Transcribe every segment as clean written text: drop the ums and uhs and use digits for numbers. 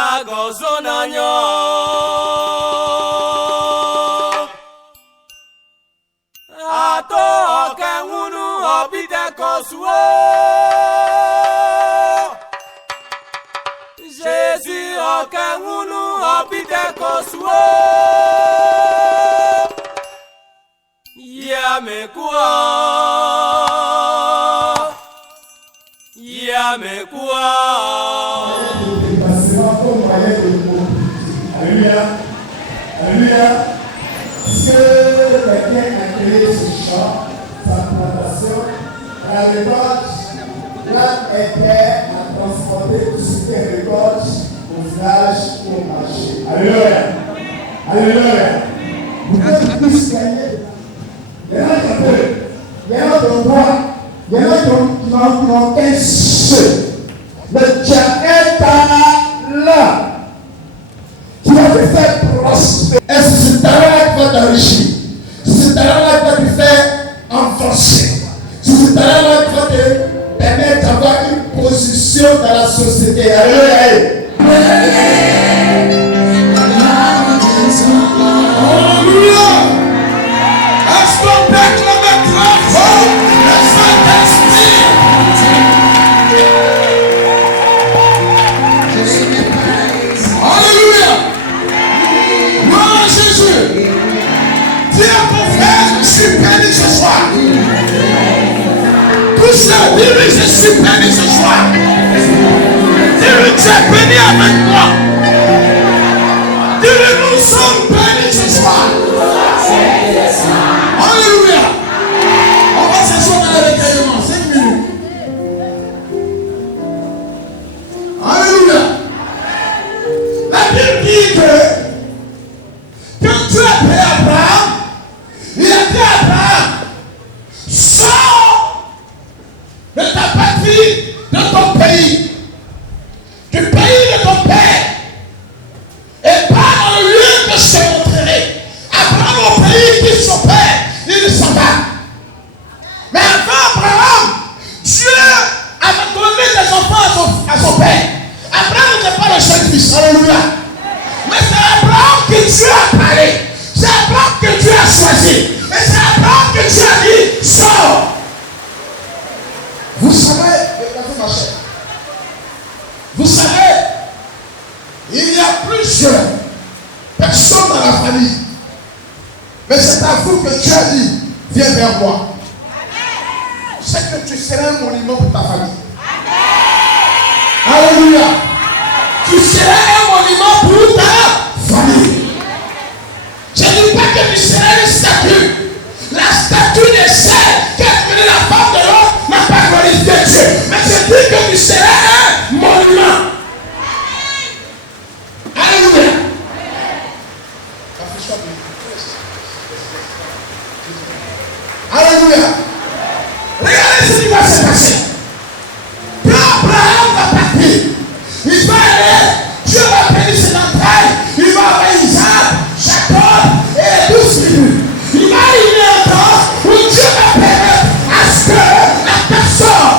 ya gozonanyo. Ato okengunu obide kosuo. Jésus okengunu obide kosuo. Yamekua. Yamekua. Alléluia. Alléluia. Ce quelqu'un a créé ce champ, sa plantation, à la récolte, là était à transporter tout ce qui est récolte au village ou au marché. Alléluia. Alléluia. Vous pouvez plus gagner. Il y en a qui peuvent. Il y en a qui ont droit. Il y en a qui n'ont qu'un seul. Mais tu as un talent. Tu vas te faire prospérer. Et c'est ce talent-là qui va t'enrichir. C'est ce talent-là qui va te faire avancer. C'est ce talent-là qui va te permettre d'avoir une position dans la société. Alléluia. Alléluia. Est-ce qu'on peut acclamer très fort le Saint-Esprit? Alléluia. Gloire à Jésus. Dis à ton frère, je suis béni ce soir. Pousse-le, dis-lui, je suis béni ce soir. Dis-lui, tu es béni avec moi. Dis-lui, nous sommes bénis ce soir. Alléluia. On va s'asseoir dans le recueillement, 5 minutes. Alléluia. La Bible dit que quand Dieu a appelé Abraham, il a dit à Abraham, sors de ta patrie, de ton pays, du pays de ton père, et pars dans le lieu que je te montrerai. Abraham au pays qui son père, il s'en va. Mais avant Abraham, Dieu avait donné des enfants à son père. Abraham n'était pas le seul fils. Alléluia. Mais c'est Abraham que Dieu a parlé. C'est Abraham que Dieu a choisi. Et c'est Abraham que Dieu a dit, sors. Vous savez, regardez ma chère. Vous savez, il y a plusieurs personnes dans la famille. Mais c'est à vous que Dieu a dit, viens vers moi. C'est que tu seras un monument pour ta famille. Alléluia. Tu seras un monument pour ta famille. Je ne dis pas que tu seras une statue. La statue de celle qui a donné la femme de l'autre n'a pas glorifié Dieu. Mais je dis que tu seras un monument. Alléluia. Alléluia. Regardez ce qui va se passer. Quand Abraham va partir, il va aller, Dieu va bénir ses entrailles, il va avoir Isaac, Jacob et 12 tribus. Il va arriver un temps où Dieu va permettre à ce que la personne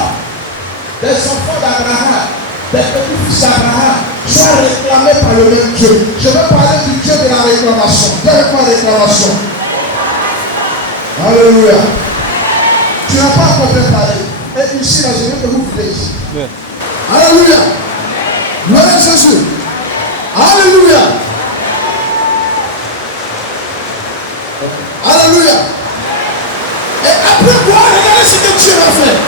des enfants d'Abraham, des petits-fils d'Abraham, soit réclamés par le même Dieu. Je veux parler du Dieu de la réclamation. Dieu de la réclamation. Alléluia. Tu n'as pas encore préparé. Et ici, là, je veux que vous vivez ici. Yeah. Alléluia. Gloire à Jésus. Alléluia. Alléluia. Et après quoi, regardez ce que Dieu va faire.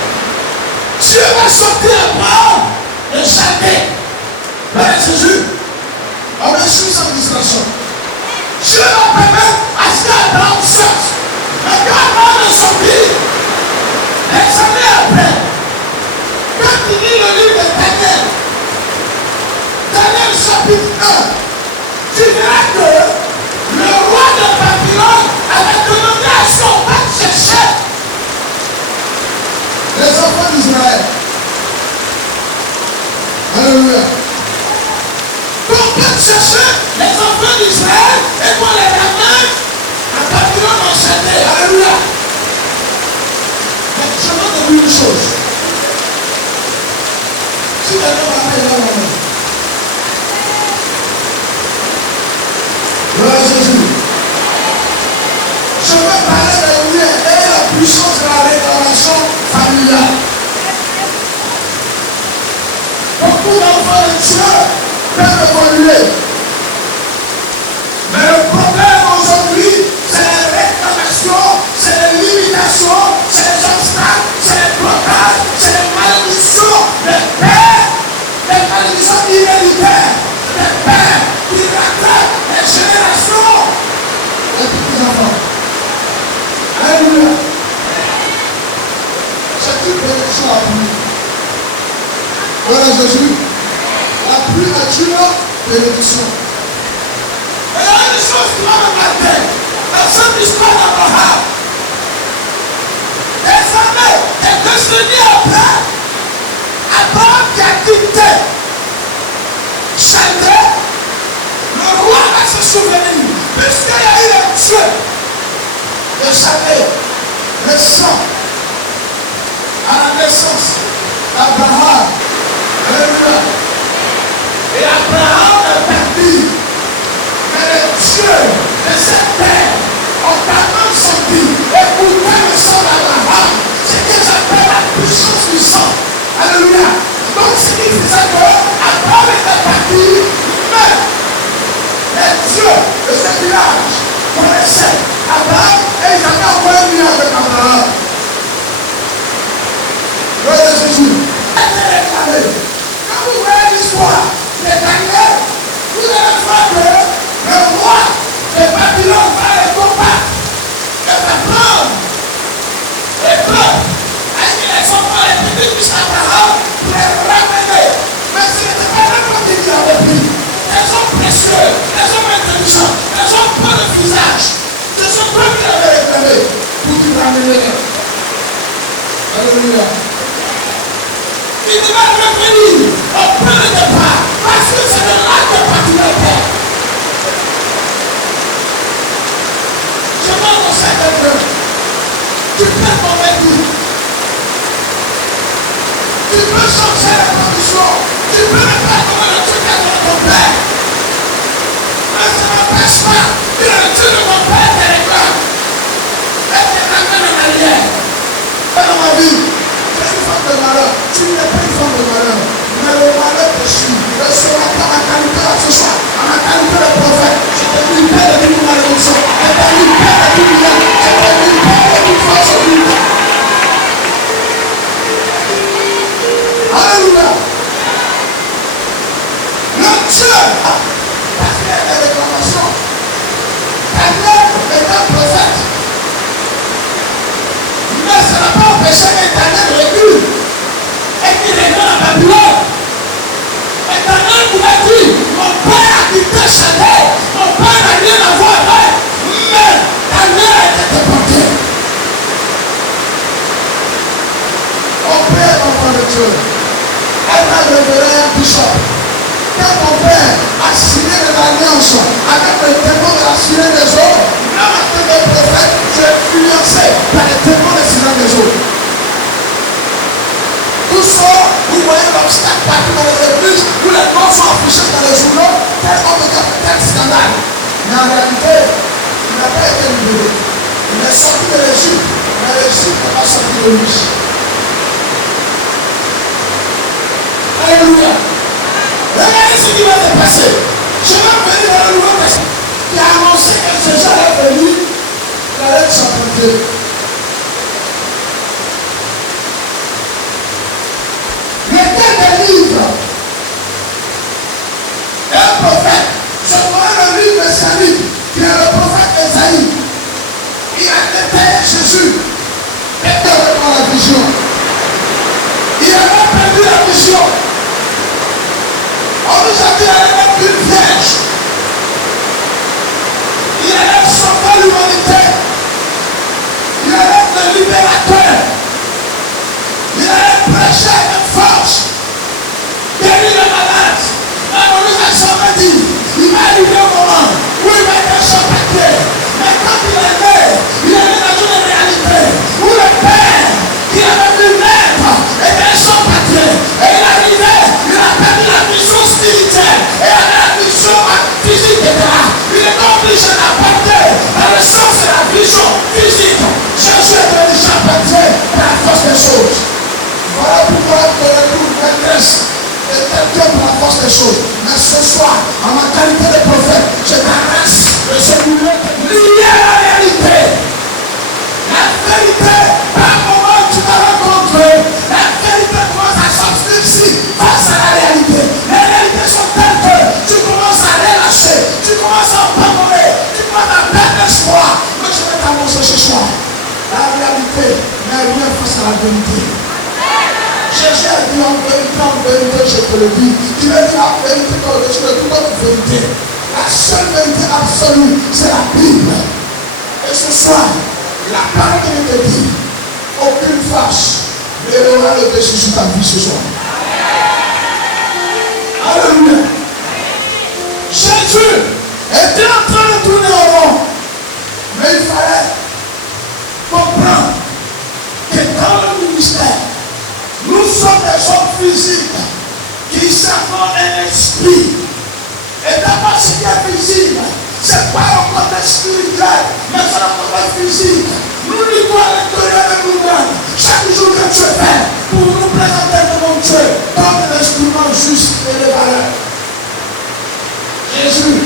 Dieu va sortir Abraham de Chaldée. Gloire à Jésus. On est sous sa distraction. Dieu va permettre à ce qu'Abraham sorte. Mais quand Abraham est sorti, les années après, quand il lit le livre de Daniel, Daniel chapitre 1, tu verras que le roi de Babylone avait demandé à son père de chercher les enfants d'Israël. Alléluia. Ton père cherchait les enfants d'Israël et qu'on les ramène à Babylone enchaînée. Alléluia. Mais je veux te dire une chose. Si quelqu'un m'appelle là, enfants de Dieu peuvent évoluer. Mais le problème aujourd'hui, c'est les réclamations, c'est les limitations, c'est les obstacles, c'est les blocages, c'est les malédictions, les pères, les malédictions héréditaires, les pères qui rattrapent les générations. Les petits enfants. Alléluia. C'est une bénédiction à pluie. Voilà Jésus. La pluie nature, bénédiction. Et il y a une chose qui va me marquer. La seule histoire d'Abraham. Désormais, est décennies après, Abraham qui a quitté Chaldée, le roi va se souvenir, puisqu'il y a eu le Dieu de Chaldée, le sang, à la naissance d'Abraham. Alléluia. Et Abraham est parti. Mais le Dieu de cette terre, en parlant son vie, écoutant le sang d'Abraham, c'est ce que j'appelle la puissance du sang. Alléluia. Donc, ce qui faisait que Abraham était parti, mais les dieux de ce village connaissaient Abraham et ils avaient encore un lien avec Abraham. Gloire à Jésus. Quand vous voyez l'histoire des Daniel, vous allez voir que le roi de Babylone va les combattre et va prendre les peuples avec les enfants et les petits Abraham pour les ramener. Mais ce n'était pas n'importe qui avait pris. Les hommes précieux, les hommes intelligents, les hommes pleins de visage. Ce sont eux qui avaient réclamé pour qu'ils ramènent. Alléluia. Il devait revenir au point de départ parce que c'est de là que partit le Père. Je m'annonce à quelqu'un. Tu peux convaincre. Tu peux changer la condition. Tu peux ne pas trouver le truc à ton Père. Mais ça n'empêche pas que le Dieu de mon Père te réclame. Et te ramène en arrière. Et dans ma vie, je suis femme de malheur. Tu n'es pas une femme de malheur. Mais le malheur te suit. Et ce matin, ma qualité à ce soir, à ma qualité de prophète, je te libère de toute malédiction. Je te libère de tout bien. Je te libère de toute force occulte. Alléluia. Le Dieu, parce qu'il y a des réclamations. Daniel est un prophète. Mais ça n'a pas empêché que Daniel recule. Et qu'il revienne à Babylone. Et Daniel pouvait dire, mon père a quitté Chaldée, mon père n'a rien à voir avec. Mais Daniel a été déporté. Mon père, enfant de Dieu, elle m'a révélé un bishop. Quand mon père a signé de l'alliance avec le démon de la Syrie des eaux, là maintenant le prophète, je suis influencé par les démons de Syrie des eaux. Tout ça, vous voyez l'obstacle partout dans les églises, où les noms sont affichés dans les journaux, tellement de tel scandale. Mais en réalité, il n'a pas été libéré. Il est sorti de l'Égypte, mais l'Égypte n'est pas sorti de lui. Alléluia. Regardez ce qui va se passer. Je vais venir dans le Nouveau Testament qui a annoncé que Jésus allait venir, il allait s'apporter. Mettez des livres. Un prophète, je vois le livre de Salut, qui est le prophète Esaïe. Il a détaillé Jésus. Et dans la vision. Il a pas perdu la vision. On nous a dit aller mettre une vierge. Il allait sauver l'humanité. Il allait être le libérateur. Il allait prêcher avec force. Guérir les malades. Mais on nous a jamais dit. Il va arriver au moment où il va être sans papier. Mais quand il est né, il est dans une réalité où le père qui avait pu naître était sans papier. Et il arrive soir, en ma qualité de prophète, je t'arrête de ce milieu lié à la réalité. La vérité, par moment tu vas rencontrer, la vérité commence à sortir ici, face à la réalité. Les réalités sont telles que tu commences à relâcher, tu commences à abandonner, tu commences à perdre l'espoir. Mais je vais t'annoncer ce soir, la réalité n'est rien face à la vérité. Jésus a dit en vérité, je te le dis. Il a dit en vérité, au-dessus de toute autre vérité. La seule vérité absolue, c'est la Bible. Et ce soir, la parole de Dieu te dit, aucune fâche n'aura le dessus sur ta vie ce soir. Alléluia. Jésus était en train de tourner au rond. Mais il fallait comprendre que dans le ministère, nous sommes des hommes physiques qui servent un esprit. Et d'abord, ce qui est visible, ce n'est pas un côté spirituel, mais c'est un côté physique. Nous vivons à l'intérieur de nous-mêmes. Chaque jour que Dieu fait pour nous présenter devant Dieu comme un instrument juste et de valeur. Jésus,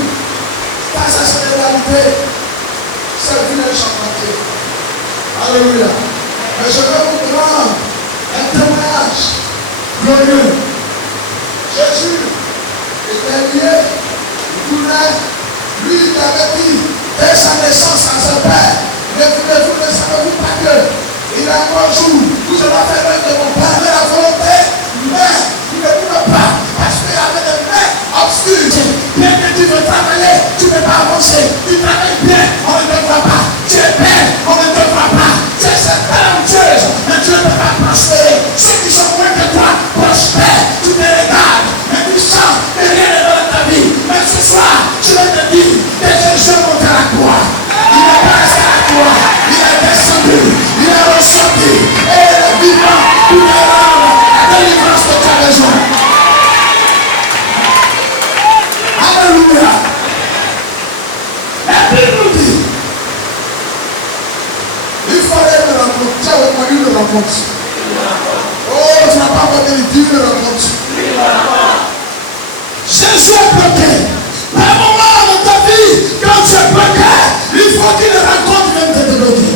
face à cette réalité, c'est venu les chanter. Alléluia. Mais je vais vous rendre un témoignage glorieux. Jésus était lié, il voulait, lui il avait dit dès sa naissance à son père, ne savez-vous pas que il y a un jour où je vais faire l'œuvre de mon père de la volonté, mais il ne pouvait pas parce qu'il y avait des mains obscures. Bien que tu veux travailler, tu ne peux pas avancer. Tu travailles bien, on ne te voit pas. Tu es belle, on ne te voit pas. Tu es talentueuse, mais tu ne peux pas prospérer. Ceux qui sont moins que toi prospèrent. Tu te regardes, mais tu sens que rien n'est dans ta vie. Mais ce soir, je vais te dire que Jésus est monté à la croix. Il n'est pas resté à la croix. Il est descendu. Il est ressorti. Et il est vivant pour te rendre la délivrance de ta maison. Alléluia. La Bible nous dit, il fallait une rencontre. Tu as reconnu une rencontre. Oh, tu n'as pas entendu une rencontre. Jésus est bloqué. Par un moment dans ta vie, quand tu es bloqué, il faut qu'une rencontre vienne te débloquer.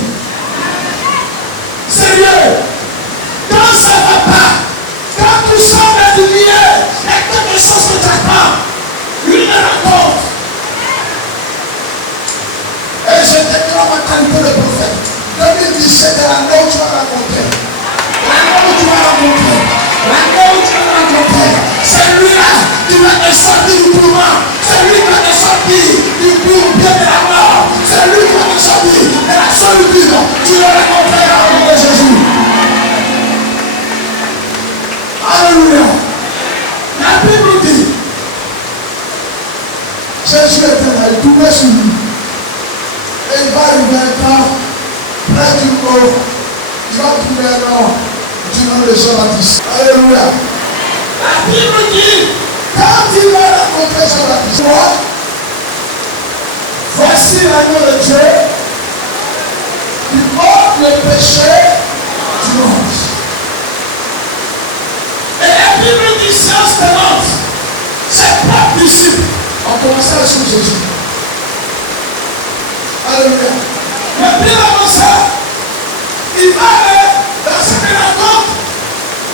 Sérieux. Quand ça ne va pas, quand tout semble lié, il y a quelque chose que tu attends. Une rencontre. Et je te dis à ma qualité de prophète, 2017 est l'année où tu vas rencontrer. L'année où tu vas rencontrer. L'année où tu vas rencontrer. C'est lui-là qui va te sortir du tourment. C'est lui qui va te sortir du bourbier de la mort. C'est lui qui va te sortir de la solitude. Tu vas rencontrer au nom de Jésus. Alléluia. La Bible dit, Jésus était là, il tournait sur lui. Et il va arriver un temps, près du corps, il va trouver un homme du nom de Jean-Baptiste. Alléluia. La Bible dit, quand il va rencontrer Jean-Baptiste, voici l'agneau de Dieu qui ôte le péché du monde. Et la Bible dit, séance tenante, ses propres disciples ont commencé à suivre Jésus. Alléluia. Mais bien avant ça, il va aller dans cette rencontre.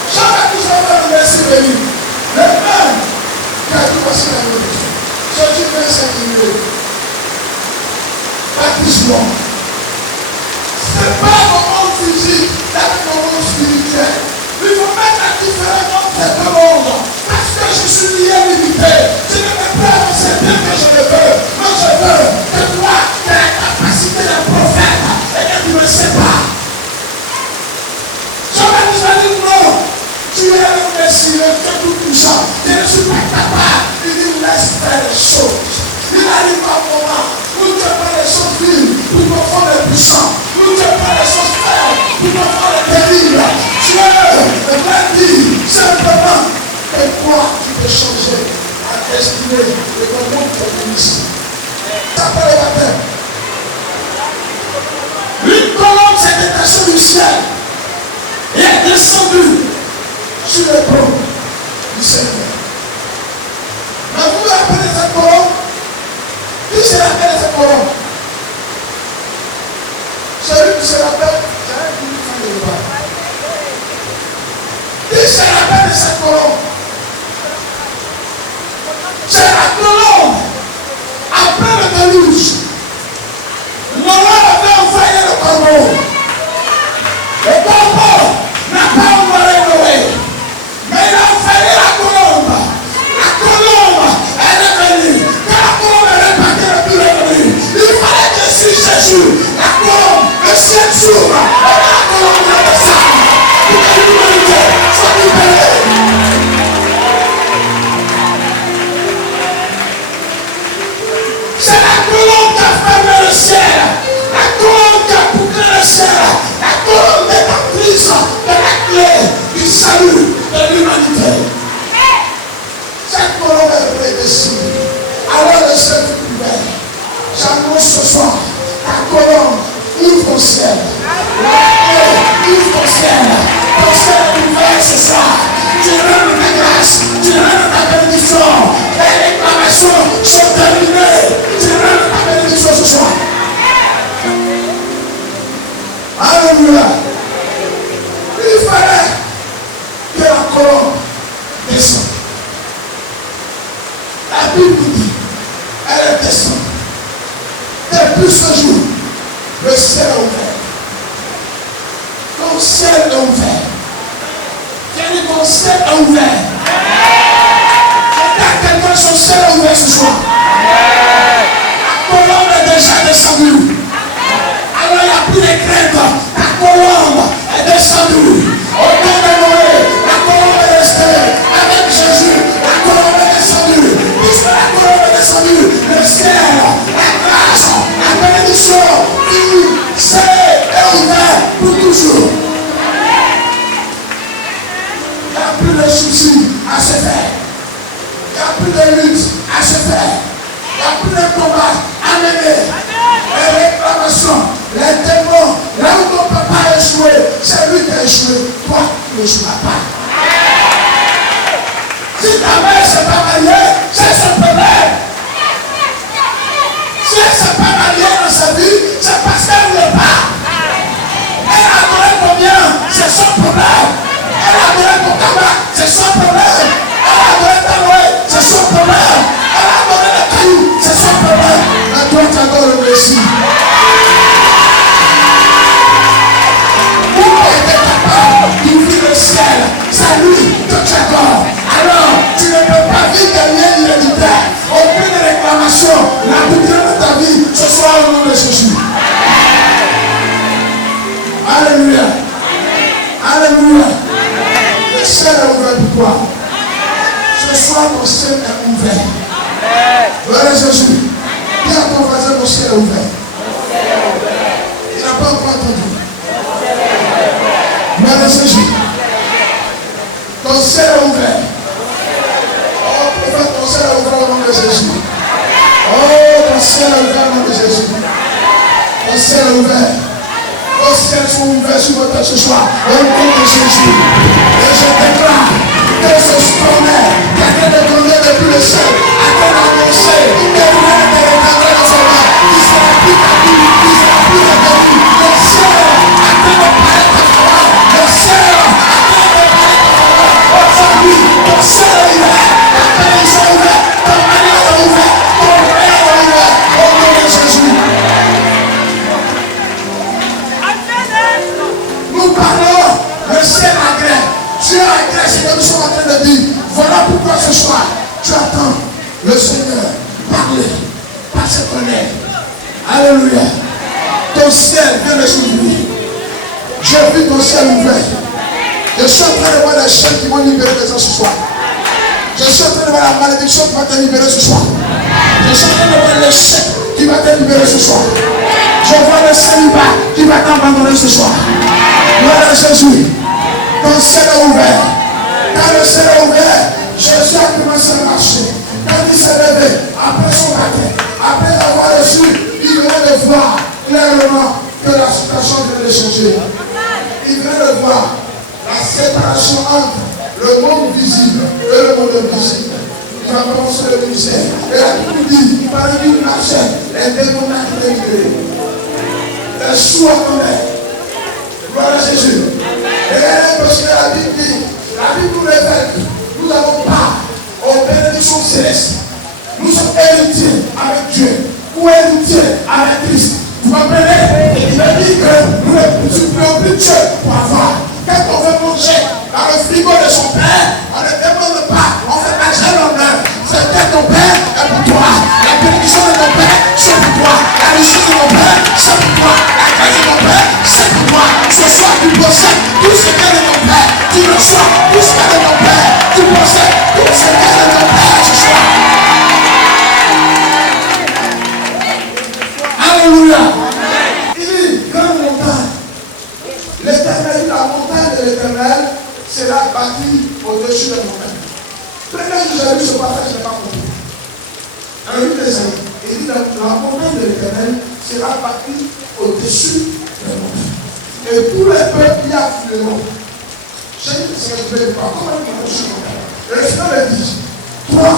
Jean-Baptiste va faire le Messie béni. Le même qui a tout passé la nuit. Jésus vient s'indigner. Baptise-moi. Ce n'est pas mon monde physique, c'est mon monde spirituel. Il faut mettre la différence entre ces deux mondes. Parce que je suis lié à l'unité. Je ne peux pas avancer bien que je le veux. Mais je veux que toi, tu aies la capacité d'un prophète et que tu ne sais pas. Jean-Baptiste a dit non. Tu es le Messie, le Dieu tout-puissant. Je ne suis pas capable. Il dit laisse faire les choses. Il arrive à un moment où tu fais les choses vives pour te faire les puissants. Où tu fais les choses frères pour te faire les terribles. Dieu va dire simplement que toi tu peux changer la destinée de ton monde féministe. Ça peut le baptême. Une colonne s'est détachée du ciel et est descendue sur le trône du Seigneur. Mais vous colombe. C'est la colombe. Après le déluge, Noé avait envoyé le corbeau. Le corbeau n'a pas envoyé Noé, mais il a envoyé la colombe. La colombe, elle est venue. Quand la colombe est répartie le plus revenu, il fallait que si Jésus, la colombe, le ciel s'ouvre, et la colombe descend. Pour que l'humanité soit libérée. C'est la colombe qui a fermé le ciel. La colombe qui a bouclé le ciel. La colombe détentrice de la clé du salut de l'humanité. Cette colombe est prédestinée. Alors le ciel est ouvert. J'annonce ce soir, la colombe ouvre au ciel. La clé ouvre au ciel. Ton ciel est ouvert ce soir. Tu rends ta grâce, tu rends ta bénédiction. Les réclamations sont terminées. Tu rends ta bénédiction ce soir. Alléluia. Il fallait que la colombe descende. La Bible dit, elle est descendue. Depuis ce jour, le ciel est ouvert. Ton ciel est ouvert. Quel est ton ciel est ouvert? Quelqu'un son ciel est ouvert ce soir. La colombe est déjà descendue. Alors il n'y a plus de crainte. La colombe est descendue. Au nom de Noé, la colombe est restée avec Jésus. La colombe est descendue. Puisque la colombe est descendue, le ciel, la grâce, la bénédiction, tout est ouvert pour toujours. Il n'y a plus de soucis à se faire. Il n'y a plus de lutte à se faire. Il n'y a plus de combat à mener. Les réclamations, les démons, là où ton papa a échoué, c'est lui qui a échoué. Toi, tu n'échoueras pas. Si ta mère ne s'est pas mariée, c'est son problème. Si elle ne s'est pas mariée dans sa vie, c'est parce qu'elle ne veut pas. Elle a donné combien? C'est son problème. Elle a donné ton tabac, c'est son problème. Elle a donné ta noix, c'est son problème. Elle a donné le caillou, c'est son problème. Mais toi, tu as donné le Messie. Pour être capable d'ouvrir le ciel, c'est lui que tu adores. Alors, tu ne peux pas vivre des liens héréditaires. Aucune réclamation n'a bouclé de ta vie ce soir au nom de Jésus. Alléluia. Alléluia. Le ciel est ouvert pour toi. Ce soir, ton ciel est ouvert. Gloire à Jésus. Dis à ton voisin, mon ciel est ouvert. Il n'a pas encore entendu. Gloire à Jésus. Ton ciel est ouvert. Oh, prophète, ton ciel est ouvert au nom de Jésus. Oh, ton ciel est ouvert au nom de Jésus. Ton ciel est ouvert. Vos ciels sont ouverts sur votre tête ce soir. Au nom de Jésus. Et je déclare que ce promesse qui a été donné depuis le ciel a été annoncé. Et rien ne reviendra dans son nom. Il sera plus perdu. Il sera plus retenu. Le ciel a été préparé ta foi. Le ciel a été préparé ta foi. Aujourd'hui, ton ciel est ouvert. Ta bénédiction est ouverte. Ton mariage est ouvert. Ton frère est ouvert. Au nom de Jésus. Nous parlons, le ciel agrée. Dieu agrée ce que nous sommes en train de dire. Voilà pourquoi ce soir, tu attends le Seigneur parler par ses tonnerres. Alléluia. Ton ciel vient de s'ouvrir. J'ai vu ton ciel ouvert. Je suis en train de voir les chaînes qui vont libérer les gens ce soir. Je suis en train de voir la malédiction qui va te libérer ce soir. Je suis en train de voir l'échec qui va te libérer ce soir. Je vois le célibat qui va t'abandonner ce soir. Gloire à Jésus. Ton ciel est ouvert. Quand le ciel est ouvert, Jésus a commencé à marcher. Quand il s'est levé, après son baptême, après avoir reçu, il venait de voir clairement que la situation venait de changer. Il venait de voir la séparation entre le monde visible et le monde invisible. Il a commencé le ministère. Et la Bible dit, par lui il marchait, les démons n'allaient plus. Les sourds attendaient. Gloire à Jésus. Et parce que la Bible dit, la Bible nous révèle bâti au-dessus de moi-même. Premier jour, j'ai vu ce passage, je n'ai pas compris. Dans le livre des Amis, il dit la montagne de l'Éternel sera bâtie au-dessus de moi-même. Et tout le peuple y afflueront. J'ai dit que je ne vais pas. Comment il m'a touché mon cœur? Le Seigneur me dit, toi,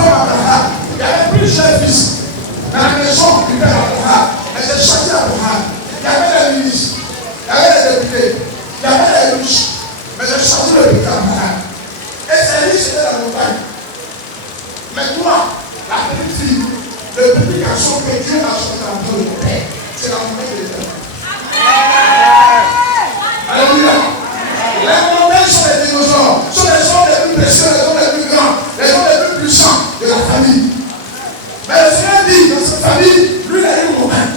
Abraham, il y avait plusieurs fils dans la maison du père Abraham. Mais j'ai choisi Abraham. Il y avait des ministres, il y avait des députés, il y avait des riches. Mais j'ai choisi le petit Abraham. Et c'est lui, c'était la montagne. Mais toi, la petite fille, le petit garçon que Dieu a choisi dans le père, c'est la montagne de l'Éternel. Alléluia. Les montagnes sont les dinosaures, sont les hommes les plus précieux, les hommes les plus grands, les hommes les plus puissants de la famille. Mais le Seigneur dit dans cette famille, lui il a une montagne.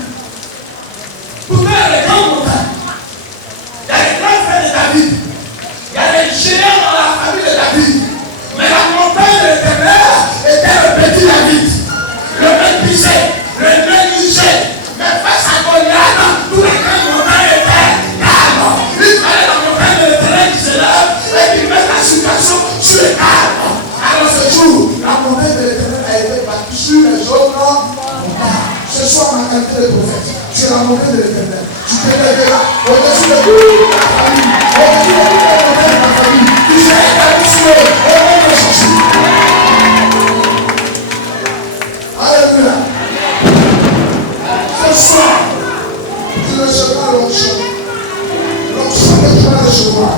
Pourtant il y a les grandes montagnes. Il y a les grands frères de David. Il y a les géants dans la famille de David. Mais la montagne de l'Éternel était le petit David. Le méprisé, le négligé. Mais face à Goliath, tous les grandes montagnes étaient calmes. Il fallait la montagne de l'Éternel qui se lève et qui met la situation sur les calmes. Alors ce jour, la montagne de l'Éternel a été battue sur les autres montagnes. Ce soir, ma qualité de prophète, c'est la montagne de l'Éternel. Tu te lèveras au-dessus de toute la famille, au-dessus de toutes les montagnes de la famille. Tu seras établi sur eux, au nom de Jésus. Alléluia. Ce soir, tu recevras l'onction. L'onction que tu vas recevoir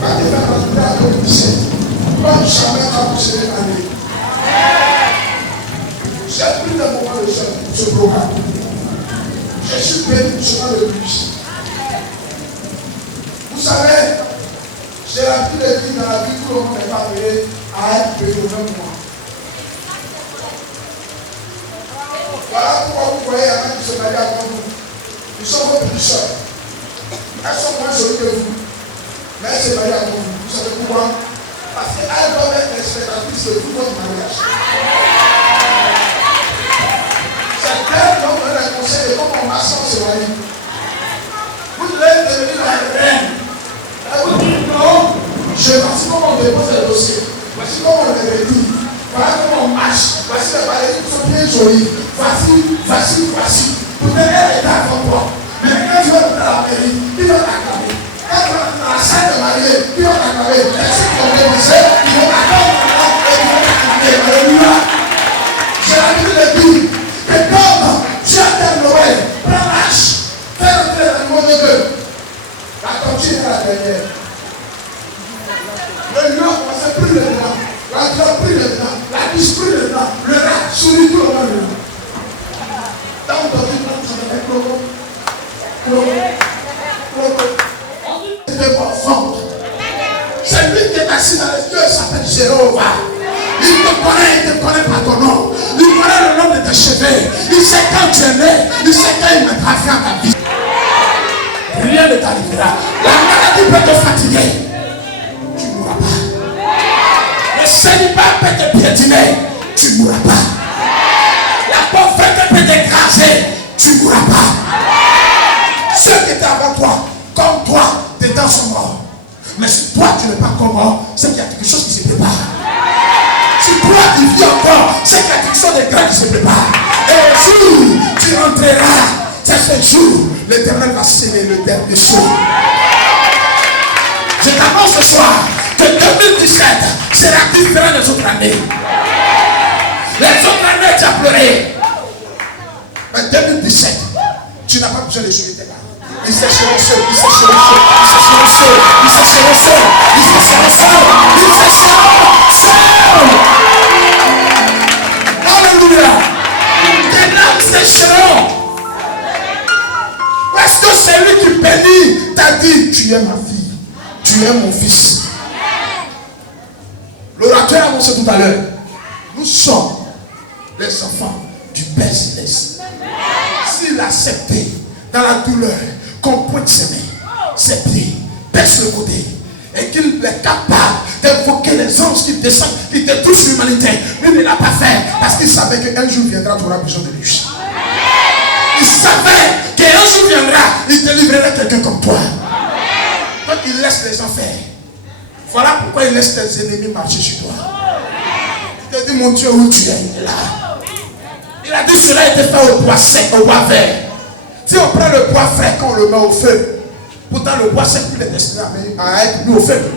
va te faire rentrer à 2017. Comme jamais tu as possédé l'année. J'ai pris le moment de ce programme. Je suis béni pour cela de plus. Vous savez, j'ai l'habitude de dire dans la vie, tout le monde n'est pas appelé à être béni au même mois. Voilà pourquoi vous voyez, il y en a qui se marient avant vous. Ils sont vos petites soeurs. Elles sont moins jolies que vous. Mais elles se marient avant vous. Vous savez pourquoi? Parce qu'elles doivent être les spectatrices de tout votre mariage. C'est elles qui ont donné les conseils de comment on marche sans se marier. Vous devez devenir la reine. Elle vous dit non, voici comment on dépose les dossiers. Voici comment on les réduit. Voilà comment on marche. Voici les balayettes qui sont bien jolies. Voici. Peut-être elle est avant toi. Mais quand tu vas dans la mairie, il va t'acclamer. Quand tu vas dans la salle de mariée, il va t'acclamer. Les gens qui ont déposé, ils vont attendre et ils vont t'acclamer. Alléluia. J'ai l'habitude de dire que comme tu as fait Noël, prends l'âge, fais entrer dans le monde de Dieu. La tortue est la dernière. Le lion a commencé plus le temps. La drogue pris le temps. La biche pris le temps. Le rat sourit tout le monde. Dans le temps, ça fait croco. C'est mon enfant. C'est lui qui est assis dans les cieux, il s'appelle Jéhovah. Il te connaît par ton nom. Il connaît le nom de tes cheveux. Il sait quand tu es né. Il sait quand il mettra fin à ta vie. Rien ne t'arrivera. La maladie peut te fatiguer. Tu ne mourras pas. Le célibat peut te piétiner. Tu ne mourras pas. La pauvreté peut t'écraser. Tu ne mourras pas. Ceux qui étaient avant toi, comme toi, tes temps sont morts. Mais si toi tu n'es pas comme moi, c'est qu'il y a quelque chose qui se prépare. Si toi tu vis encore, c'est qu'il y a quelque chose de grand qui se prépare. Et le jour tu entreras, c'est ce jour, l'Éternel va sceller le dernier saut. Je t'annonce ce soir que 2017 sera différent des autres années. Les autres années tu as pleuré. Mais 2017, tu n'as pas besoin de jouer tes mains. Ils sécheront seul, ils sécheront seul, ils sécheront seul, ils sécheront seul, ils sécheront seul, ils sécheront seul. Alléluia. Tes larmes sécheront. Parce que celui qui bénit t'a dit, tu es ma fille, tu es mon fils. L'orateur a annoncé tout à l'heure, nous sommes les enfants du Père Céleste. S'il acceptait dans la douleur qu'on pointe ses pieds, baisse le côté, et qu'il est capable d'évoquer les anges qui descendent, qui détruisent l'humanité. Lui ne l'a pas fait parce qu'il savait qu'un jour viendra, tu auras besoin de lui. Il savait qu'un jour viendra, il délivrerait quelqu'un comme toi. Donc il laisse les gens faire. Voilà pourquoi il laisse tes ennemis marcher sur toi. Il te dit, mon Dieu, où tu es? Il est là. Il a dit, cela a été fait au bois sec, au bois vert. Si on prend le bois frais, quand on le met au feu, pourtant le bois sec, il est destiné à être mis au feu.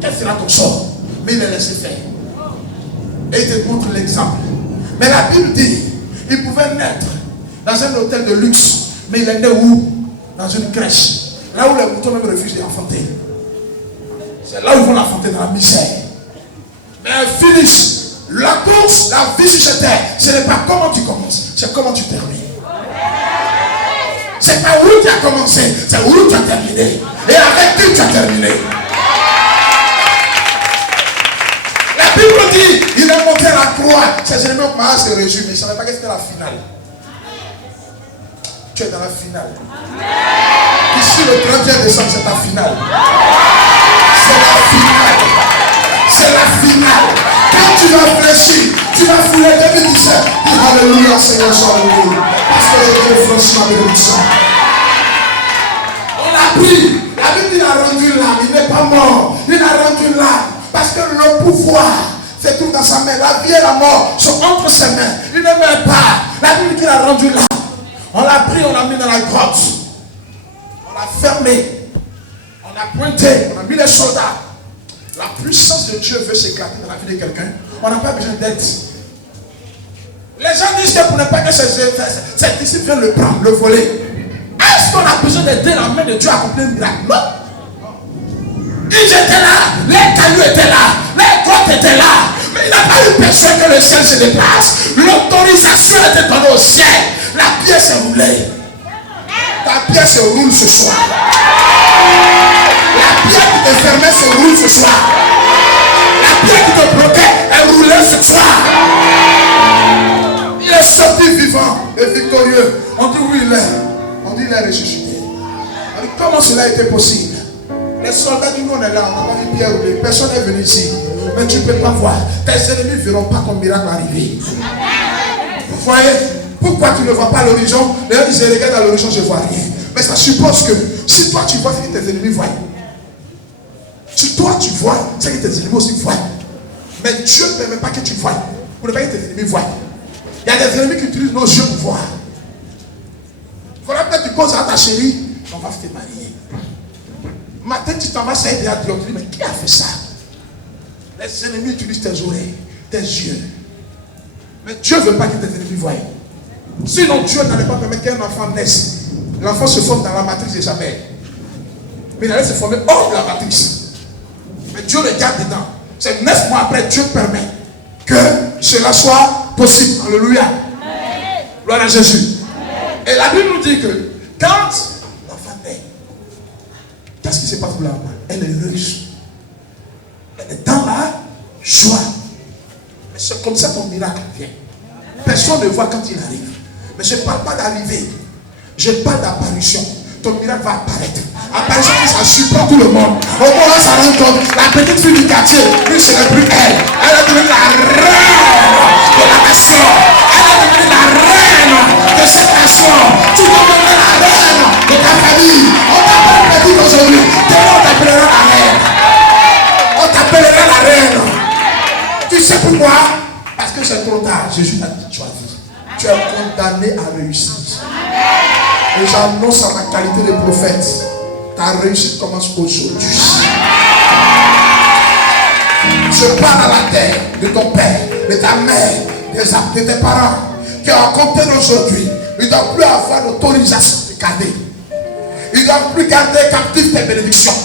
Quel sera ton sort? Mais il est laissé faire. Et il te montre l'exemple. Mais la Bible dit, il pouvait naître dans un hôtel de luxe, mais il est né où? Dans une crèche. Là où les moutons même refusent d'enfanter. C'est là où ils vont l'enfanter, dans la misère. Mais finish. La course, la vie sur cette terre, ce n'est pas comment tu commences, c'est comment tu termines. C'est pas où tu as commencé, c'est où tu as terminé. Et avec qui tu as terminé. La Bible dit, il est monté à la croix. Ses ennemis ont commencé à se réjouir, mais je ne savais pas que c'était la finale. Tu es dans la finale. Ici, le 31 décembre, c'est ta finale. C'est la finale. C'est la finale. Quand tu vas fléchir, tu vas fouler 2017. Alléluia, Seigneur, sois loué. Parce que je te franchis ma bénédiction. On l'a pris. La Bible, il a rendu l'âme. Il n'est pas mort. Il a rendu l'âme. Parce que le pouvoir se trouve dans sa main. La vie et la mort sont entre ses mains. Il ne meurt pas. La Bible dit qu'il a rendu l'âme. On l'a pris, on l'a mis dans la grotte. On l'a fermé. On l'a pointé. On a mis les soldats. La puissance de Dieu veut s'éclater dans la vie de quelqu'un. On n'a pas besoin d'aide. Les gens disent que pour ne pas que ces disciples viennent le prendre, le voler. Est-ce qu'on a besoin d'aider la main de Dieu à accomplir un miracle? Non. Ils étaient là, les cailloux étaient là, les grottes étaient là. Mais il n'a pas eu personne que le ciel se déplace. L'autorisation était donnée au ciel. La pièce est roulée. Ta pièce se roule ce soir. La pierre qui te fermait se roule ce soir. La pierre qui te bloquait est roulée ce soir. Il est sorti vivant et victorieux. On dit où il est. On dit il est ressuscité. On dit comment cela a été possible? Les soldats du monde est là. On n'a pas vu pierre rouler. Personne n'est venu ici. Mais tu ne peux pas voir. Tes ennemis ne verront pas ton miracle arriver. Vous voyez? Pourquoi tu ne vois pas à l'horizon? Les gens disent, regarde à l'horizon, je ne vois rien. Mais ça suppose que si toi tu vois, c'est que tes ennemis voient. Si toi tu vois, c'est que tes ennemis aussi voient. Mais Dieu ne permet pas que tu vois. Pour ne pas que tes ennemis voient. Il y a des ennemis qui utilisent nos yeux pour voir. Il faudra peut-être que tu poses à ta chérie, on va se marier. Matin, tu t'en vas, ça aide à dire, mais qui a fait ça? Les ennemis utilisent tes oreilles, tes yeux. Mais Dieu ne veut pas que tes ennemis voient. Sinon, Dieu n'allait pas permettre qu'un enfant naisse. L'enfant se forme dans la matrice de sa mère. Mais il allait se former hors de la matrice. Mais Dieu le garde dedans. C'est 9 mois après, Dieu permet que cela soit possible. Alléluia. Gloire à Jésus. Et la Bible nous dit que quand l'enfant naît, qu'est-ce qui se passe pour la maman? Elle est heureuse. Elle est dans la joie. Mais c'est comme ça que ton miracle vient. Personne ne voit quand il arrive. Mais je ne parle pas d'arrivée. Je parle d'apparition. Ton miracle va apparaître. Apparition qui ça surprend tout le monde. Au moment où ça rend compte, la petite fille du quartier, ne serait plus elle. Elle est devenue la reine de la nation. Elle est devenue la reine de cette nation. Tu vas devenir la reine de ta famille. On t'appelle petite aujourd'hui. Demain on t'appellera la reine. On t'appellera la reine. Tu sais pourquoi? Parce que c'est trop tard. Jésus t'a dit, tu as dit. Tu es condamné à réussir. Et j'annonce à ma qualité de prophète, ta réussite commence aujourd'hui. Je parle à la terre de ton père, de ta mère, de tes parents qui ont compté aujourd'hui. Ils ne doivent plus avoir l'autorisation de garder. Ils ne doivent plus garder captif tes bénédictions.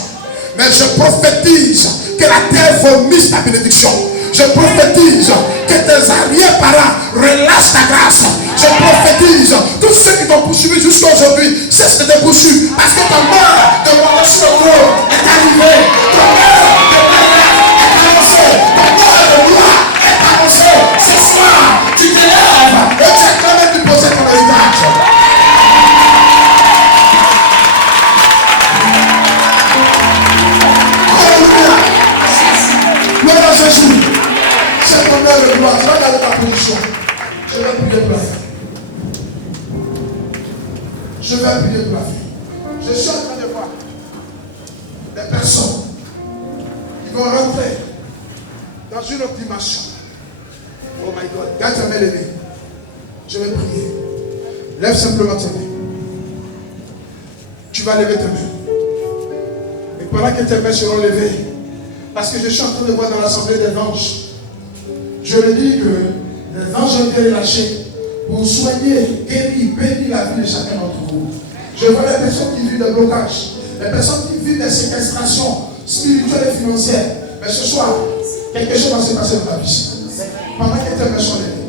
Mais je prophétise que la terre vomisse ta bénédiction. Je prophétise que tes arrière-parents relâchent ta grâce. Je prophétise tous ceux qui t'ont poursuivi jusqu'à aujourd'hui cessent de te poursuivre parce que ton heure de monter sur le trône est arrivée. Ton heure de mariage est annoncée. Ton heure de gloire est annoncée. Ce soir, tu te lèves et tu es quand même de poser ton héritage. Alléluia. Gloire à Jésus. C'est ton heure de gloire. Regarde ta position. Je vais prier pour la vie. Je vais prier pour la vie. Je suis en train de voir des personnes vont rentrer dans une autre dimension. Oh my God. Garde ta main levée. Je vais prier. Lève simplement tes mains. Tu vas lever tes mains. Et pendant que tes mains seront levées, parce que je suis en train de voir dans l'assemblée des anges, je le dis que les anges ont été relâchés pour soigner, guérir, bénir la vie de chacun d'entre vous. Je vois les personnes qui vivent des blocages, les personnes qui vivent des séquestrations spirituelles et financières. Mais ce soir, quelque chose va se passer dans ta vie. Pendant que tes mains sont levées,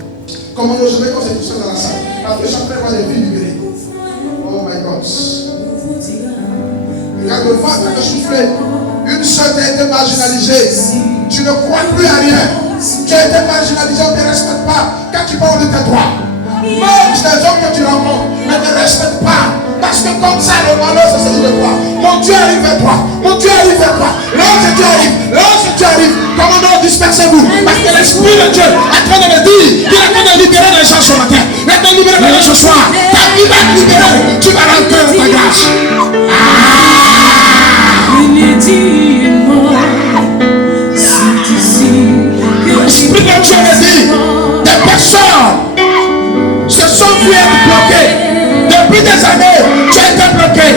comment je vais conseiller tout ça dans la salle, parce que je suis en train de voir des vies libérées. Oh my God. Regarde le vent de souffler. Une soeur qui a été marginalisée. Tu ne crois plus à rien. Tu as été marginalisé, on ne te respecte pas. Quand tu parles de tes droits, même les hommes que tu rencontres ne te respectent pas. Parce que comme ça, le malheur se saisit de toi. Mon Dieu arrive vers toi. Mon Dieu arrive vers toi. Lorsque Dieu arrive, comment non dispersez-vous? Parce que l'Esprit de Dieu est en train de me dire qu'il est en train de libérer les gens sur la terre. Il est en train de libérer les gens ce soir. Ta vie va être libérée. Tu vas rentrer dans ta grâce. L'Esprit de Dieu me dit, des personnes se sont vues être bloquées. Depuis des années, tu as été bloqué.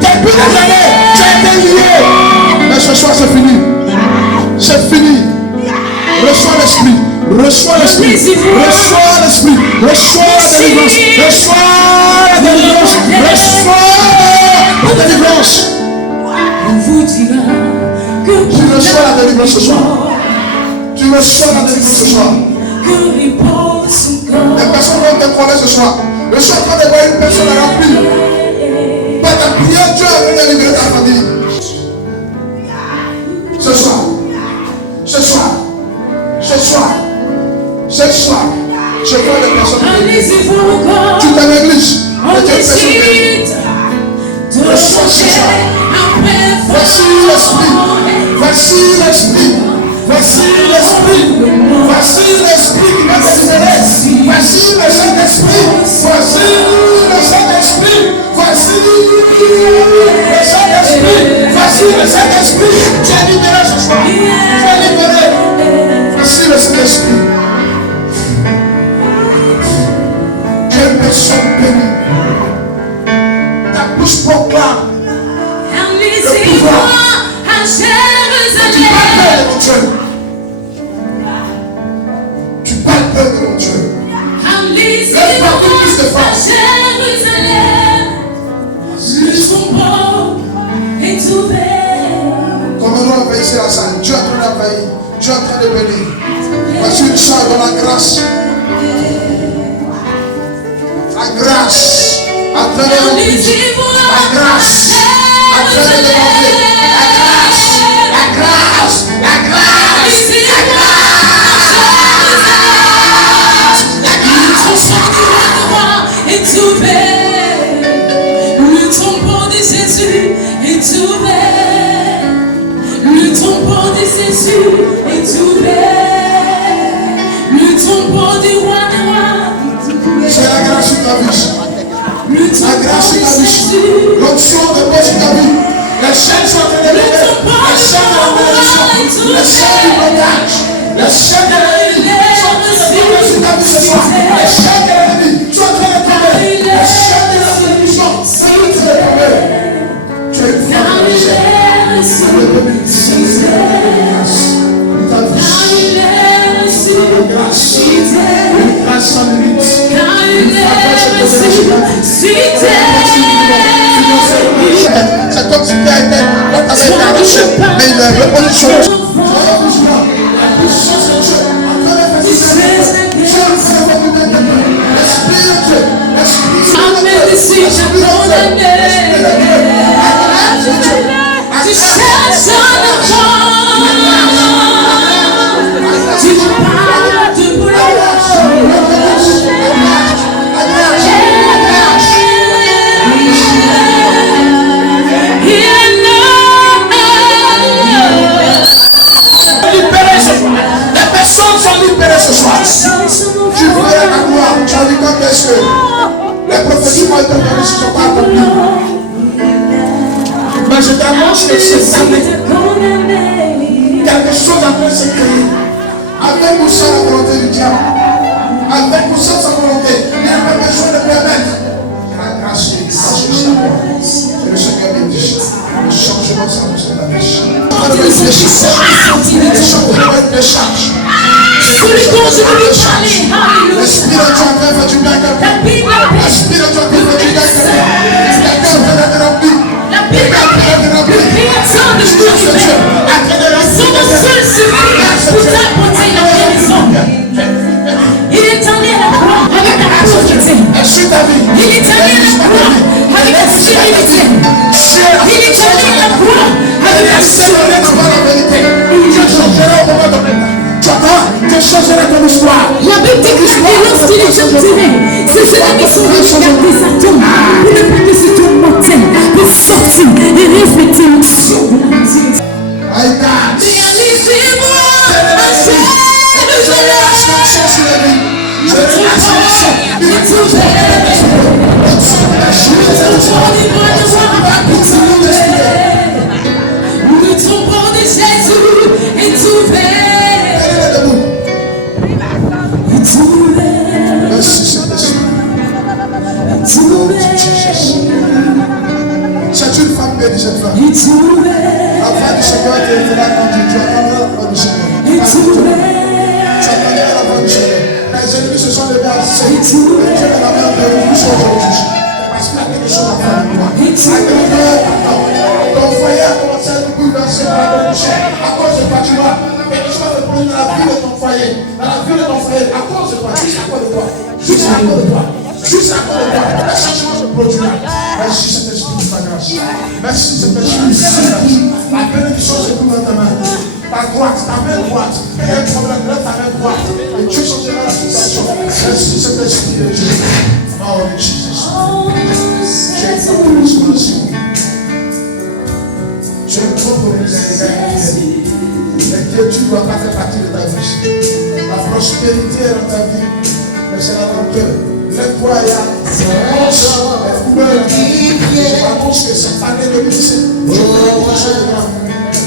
Depuis des années, tu as été lié. Mais ce soir, c'est fini. C'est fini. Reçois l'Esprit. Reçois l'Esprit. Reçois l'Esprit. Reçois la délivrance. Reçois la délivrance. Reçois la délivrance. On vous dira que tu reçois la délivrance ce soir. Tu reçois la délivrance ce soir. Les personnes vont te connaître ce soir. Je suis en train de voir une personne remplie. Par ta prière, Dieu a venu libérer ta famille. Ce soir. Ce soir. Ce soir. Ce soir. Je vois des personnes. Tu t'en négliges. Mais Dieu fait son béni. Reçois ce soir. Voici l'Esprit. Voici l'Esprit. Voici l'Esprit. Voici l'Esprit qui va te libérer. Voici le Saint-Esprit. Voici le Saint-Esprit. Voici le Saint-Esprit. Voici le Saint-Esprit. Tu es libéré ce soir. Tu es libéré. Voici le Saint-Esprit. Tu es une personne bénie. Ta bouche proclame le pouvoir. Tu parles de mon Dieu. Tu parles de mon Dieu. Lève-toi avec plus de force. Comme nous envahissons la salle, Dieu est en train d'envahir. Dieu est en train de bénir. Voici une salle dans la grâce. La grâce en train de remplir. La grâce en train de remplir. La grâce. La grâce. La grâce. Est ouvert, le tombeau de Jésus est ouvert, le tombeau de Jésus est ouvert, le tombeau du roi des rois. C'est la grâce sur ta vie. La grâce sur ta vie. L'onction de Dieu sur ta vie. Les chaînes sont en train de lever. Les chaînes de la malédiction. Les chaînes du blocage. Les chaînes de l'ennemi sont en train de tomber sur ta vie ce soir. Les chaînes de l'ennemi sont en train de tomber. Les chaînes de la malédiction sont en train de tomber. Tu es une femme de chaîne. Tu es une bénédiction de grâce. Ta vie. Une grâce sans limite. Cet homme qui a été arraché, mais il est revenu sur le ce soir. Tu verras la gloire. Tu as dit quand est-ce que les prophéties ont été données ne sont pas accomplies. Mais je t'annonce que cette année, quelque diable. Avec ou sans sa volonté. Il n'a pas besoin de permettre. La grâce de Dieu. Et le Seigneur bénit. Le changement s'annonce dans la vie. Les changements de charge. Celui dont je veux parler, alléluia. L'esprit de Dieu fait du bien à quelqu'un. L'esprit de Dieu fait du bien à quelqu'un. La Bible dit, le Créateur de tout l'univers, son seul suffit pour t'apporter la guérison. Il est allé à la croix avec la pauvreté. Il est allé à la croix avec la stérilité. Il est allé à la croix avec la stérilité. Je changerai ton histoire. La Bible dit que lorsqu'il est enterré, c'est ceux-là qui sont venus garder sa tombe pour ne pas que ce tombe mortel pour sortir et refléter l'action de la résurrection. Réalisez-moi un ciel de joie. Le tombeau de Jésus est ouvert. C'est une femme bénie, cette femme. La femme du Seigneur qui était là quand tu as parlé la femme du Seigneur. Ça parlait à la femme du Seigneur. Les ennemis se sont levés à Dieu est la main de vous aujourd'hui. Parce qu'il y a quelque chose à faire avec toi. Ton foyer a commencé à nous bouleverser par la bouche. À cause de quoi tu vois quelque chose de produit dans la vie de ton foyer. Dans la vie de ton foyer. À cause de quoi? Juste à cause de toi. Juste à cause de toi. Juste à cause de toi. Le changement se produira. Merci Saint-Esprit de ta grâce. Merci Saint-Esprit de ta grâce. La bénédiction se trouve dans ta main. Ta droite, ta main droite. Il y a un problème, lève ta main droite. Et tu changeras la situation. Merci Saint-Esprit de Dieu. Oh Jesus. J'ai une proposition aussi. Je ne peux pas les gagner. Mais Dieu, tu ne dois pas faire partie de ta vie. La prospérité est dans ta vie. Mais c'est la lenteur. Lève-toi et annonce les couleurs. J'annonce que cette année de lycée, je fais quelque chose de grand.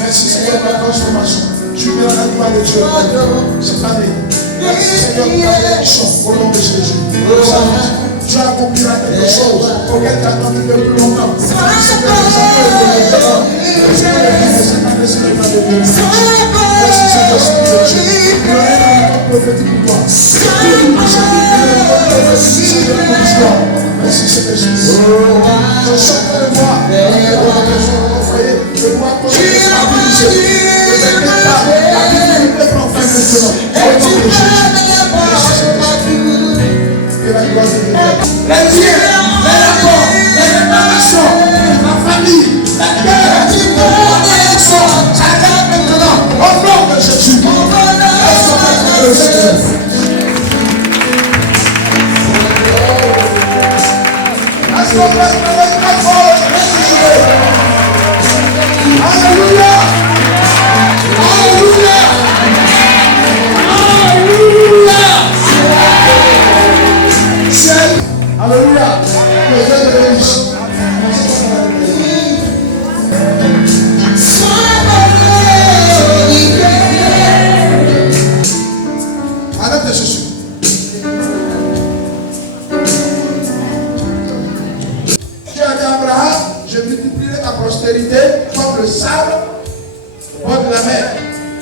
Merci Seigneur pour la transformation. Tu mets la gloire de Dieu cette année. Merci Seigneur pour ta bénédiction au nom de Jésus. Tu accompliras quelque chose auquel tu attends depuis plus longtemps. Merci Seigneur pour cette année. Merci Seigneur pour Dieu. Il y a un prophétique pour toi. Merci Seigneur. Je chante le voir. Je vois que tu es stabilisé. Ne t'inquiète pas. La vie ne prend fin maintenant. Au nom de Jésus. Que la gloire de Dieu. Les liens, les rapports, les réparations, la famille, la guerre, ça arrête maintenant. Au nom de Jésus. Alléluia! Alléluia! Alléluia! Alléluia! Madame de Jésus. Tu as dit à Abraham, je multiplierai ta prospérité comme le sable au bord de la mer.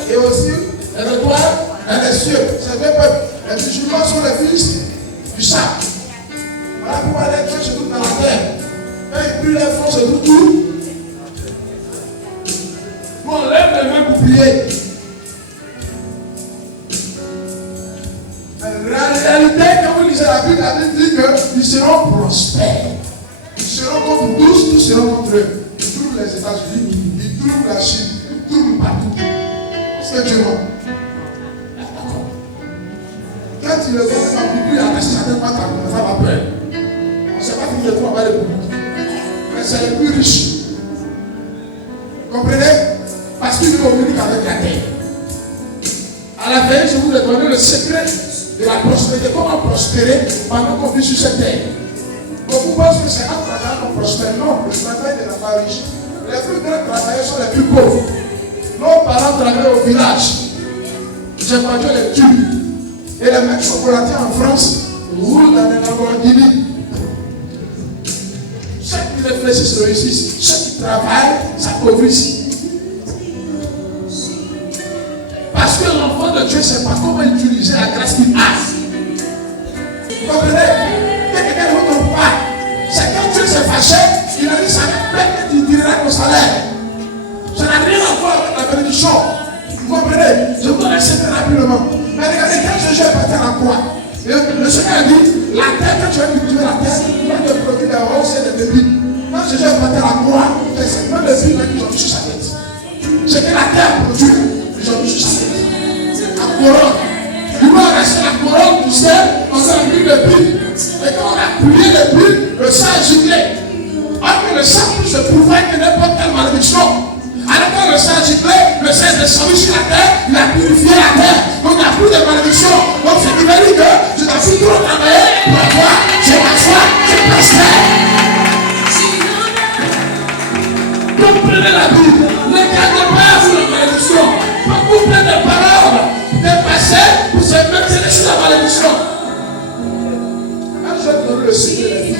Et aussi les étoiles dans les cieux. C'est deux peuples. Les musulmans sont les fils du sable. Voilà pourquoi les dieux se trouvent dans la terre. Quand ils brûlent les fonds, se trouvent tout. Nous on lève les mains pour prier. La réalité, quand vous lisez la Bible dit qu'ils seront prospères. Ils seront comme tous seront contre eux. Ils trouvent les États-Unis, ils trouvent la Chine, ils trouvent partout. C'est Dieu. D'accord. Quand il est venu dans le public, il a décidé pas ta femme a peur. On ne sait pas qui est trop bas le public. Mais c'est les plus riches. Comprenez? Parce qu'ils communiquent avec la terre. À la fin, je vous ai donné le secret de la prospérité. Comment prospérer pendant qu'on vit sur cette terre? Beaucoup pensent que c'est un travail qu'on prospère. Non, le travail n'est pas riche. Les plus grands travailleurs sont les plus pauvres. Nos parents travaillent au village. J'ai mangé les tubes. Et les mecs chocolatiers en France roulent dans les Lamborghini. Ceux qui réfléchissent réussissent. Ceux qui travaillent s'appauvrissent. Parce que l'enfant de Dieu ne sait pas comment utiliser la grâce qu'il a. Vous comprenez? Quelqu'un ne vous trompe pas. C'est quand Dieu s'est fâché, il a dit ça va être que tu diras ton salaire. Ça n'a rien à voir avec la bénédiction. Vous comprenez? Je vous donne très rapidement. Mais regardez, quand Jésus est parti à la croix, le Seigneur a dit, la terre, quand tu vas cultiver la terre, tu vas te produire des roses et des bébés. Quand Jésus est parti à la croix, c'est simplement les filles qui ont mis sur sa tête. C'est que la terre produit, ils ont mis sur sa tête. La couronne. Il va rester la couronne, tu sais, on a mis le but. Et quand on a plié le but, le sang est giclé. Or que le sang se prouvait que n'importe quelle malédiction. Alors quand le sang est giclé, le sang est descendu sur la terre, il a purifié la terre. Donc il n'y a plus de malédiction. Donc c'est qui veut dire que je t'ai fait trop travailler pour avoir, j'ai ma foi, je prospère. Donc prenez la Bible, ne gardez pas sur la malédiction. Beaucoup plein de paroles dépassées pour se maintenir sur la malédiction. Quand je vais donner le cycle de la vie,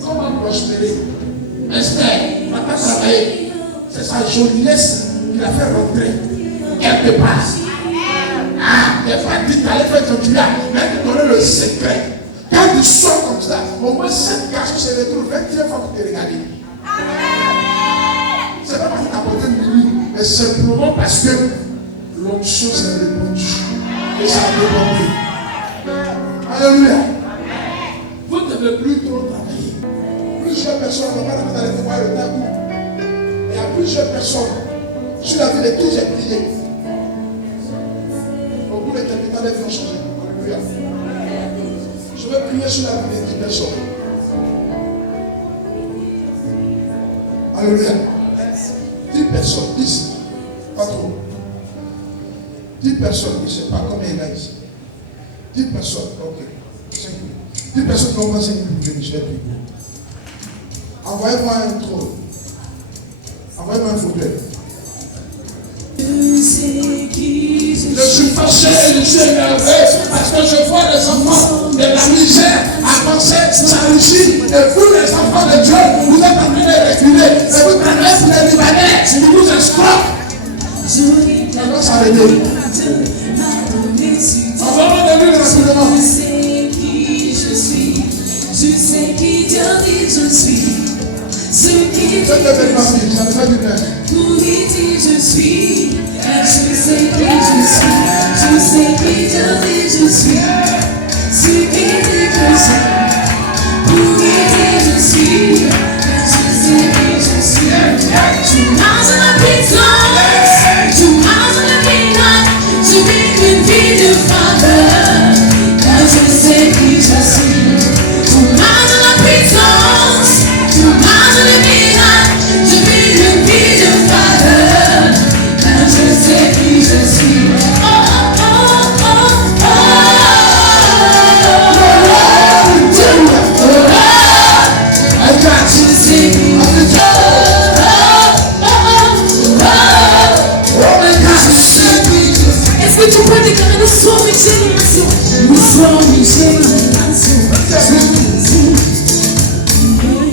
comment prospérer? Esther n'a pas travaillé. C'est sa joliesse qui l'a fait rentrer quelque part. Ah, il n'est pas dit d'aller faire ton tuya, mais de donner le secret. Quand tu sors comme ça, au moins 7 garçons se retrouvent 21 fois pour te regarder. C'est pas parce que tu as porté une nuit, mais simplement parce que l'onction s'est répandue. Et ça a répondu. Alléluia. Vous ne devez plus trop travailler. Plusieurs personnes ne vont pas aller voir le tabou. Il y a plusieurs personnes sur la vie de qui j'ai prié. Au bout de quelques temps, les vies ont changé. Alléluia. Je vais prier sur la vie de 10 personnes. Alléluia. 10 personnes, 10. Pas trop. 10 personnes, je ne sais pas combien il y a ici. 10 personnes, ok. 10 personnes qui ont commencé à prier, je vais prier. Envoyez-moi un trône. Envoyez-moi un fauteuil. Je suis fâché, je suis énervé parce que je vois les enfants de la misère avancer, s'enrichir. Et vous, les enfants de Dieu, vous êtes en train de reculer. Et vous travaillez pour les Libanais, ils vous escroquent. Maintenant, ça va aider. On va revenir rapidement. Je sais qui Dieu dit je suis. Ce qui dit je suis. Je sais qui je suis. Je sais qui Dieu dit je suis. Ce qui dit je suis. Pour qui dit je suis. Je sais qui je suis. Tu marches dans la puissance. Tu marches dans la peanut. Je vis une vie de faveur. Car je sais qui je suis. Tu marches dans la puissance. Tu marches dans la peanut. Je vis une vie de faveur. Car je sais qui je suis. Oh, oh, oh, oh, je sais qui je suis. Est-ce que tu peux déclarer nous sommes une génération? Nous sommes une génération.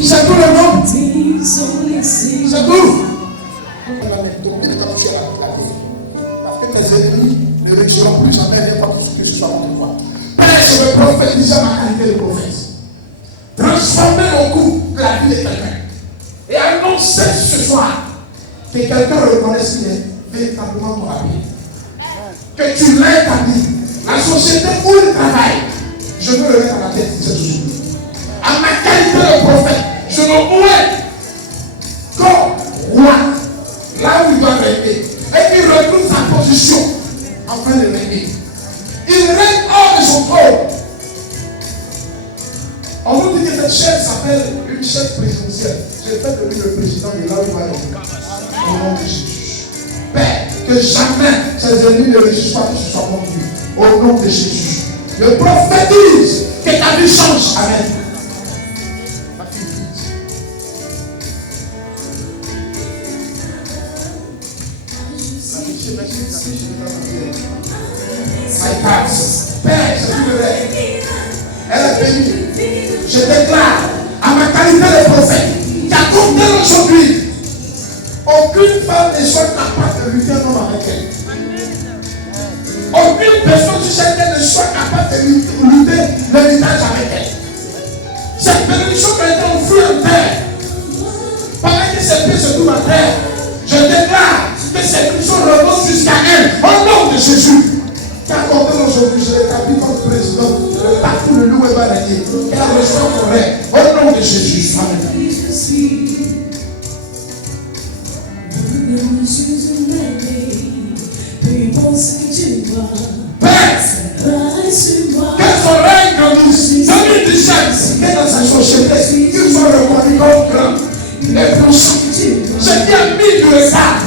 C'est tout le nom. C'est tout. Parce que mes ennemis ne réussiront plus jamais avec quoi que ce soit contre moi. Père, je veux prophétiser ma qualité de prophète. Transformer mon goût de la vie de quelqu'un. Et annoncer ce soir que quelqu'un reconnaisse qu'il est véritablement ton ami. Que tu l'aides ta vie. La société où il travaille, je veux le mettre à la tête de ce jour. À ma qualité de prophète, je veux où est comme roi, là où il doit régner. Et qu'il retrouve sa position afin de régner. Il règne hors de son corps. On vous dit que cette chaise s'appelle une chaise présidentielle. J'ai fait de lui le président de là où il va régner. Au nom de Jésus. Père, que jamais ses ennemis ne réussissent pas que ce soit mon Dieu. Au nom de Jésus. Je prophétise que ta vie change. Amen. My tax. Père, je te réveille. Elle est bénie. Je déclare, à ma qualité de prophète, qu'à compter aujourd'hui, aucune femme ne soit capable de lutter un homme avec elle. Aucune personne sur cette terre ne soit capable de lutter l'héritage avec elle. Cette bénédiction qui a été enfouie en terre, pendant que ses pieds se trouvent à terre, je déclare que cette bénédiction remonte jusqu'à elle, au nom de Jésus. Car aujourd'hui, je l'établis comme président de partout le loup et balayé. Et la reçoit correcte, au nom de Jésus. Amen. Père, que son règne grandisse. Famille du chef, et dans sa société, qu'ils soient reconnus comme grands et puissants. Ce qui a mis du retard,